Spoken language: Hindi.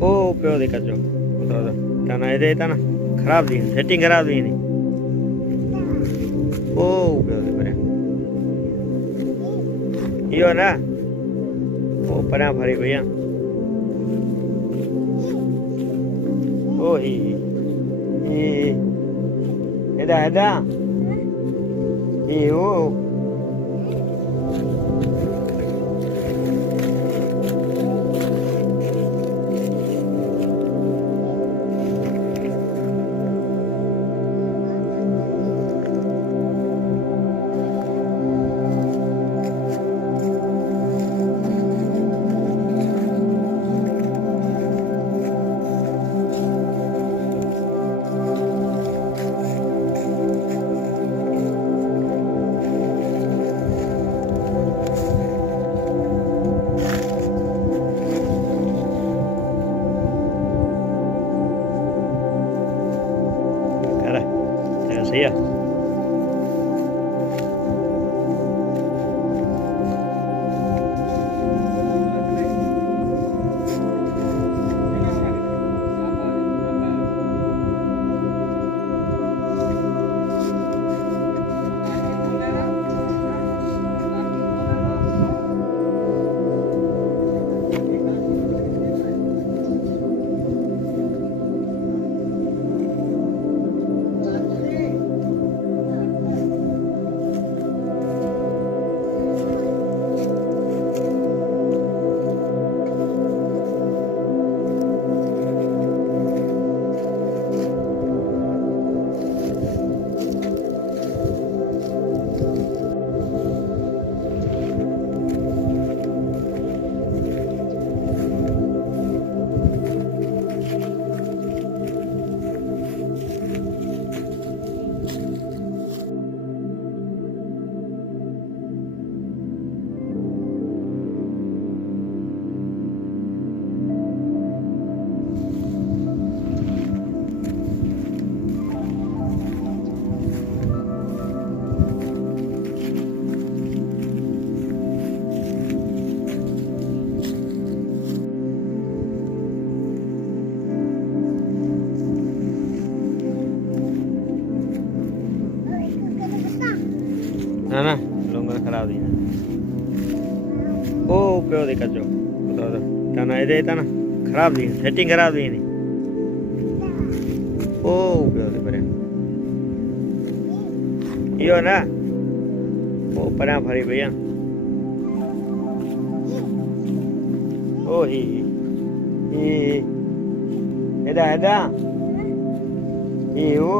ओ प्यो देखा जो ताना ये ताना खराब दी सेटिंग खराब दी नहीं ओ प्यो दे पर यो ना ओ परा भरी भैया ओ ही एदा एदा ई ओ सही है ना ना लोग खराब दी ओ प्यो देखा जो ताना ये ताना खराब दी सेटिंग खराब दी नहीं ओ प्यो दे पर यो ना ओ परा भरी भैया ओ ही एदा एदा ई ओ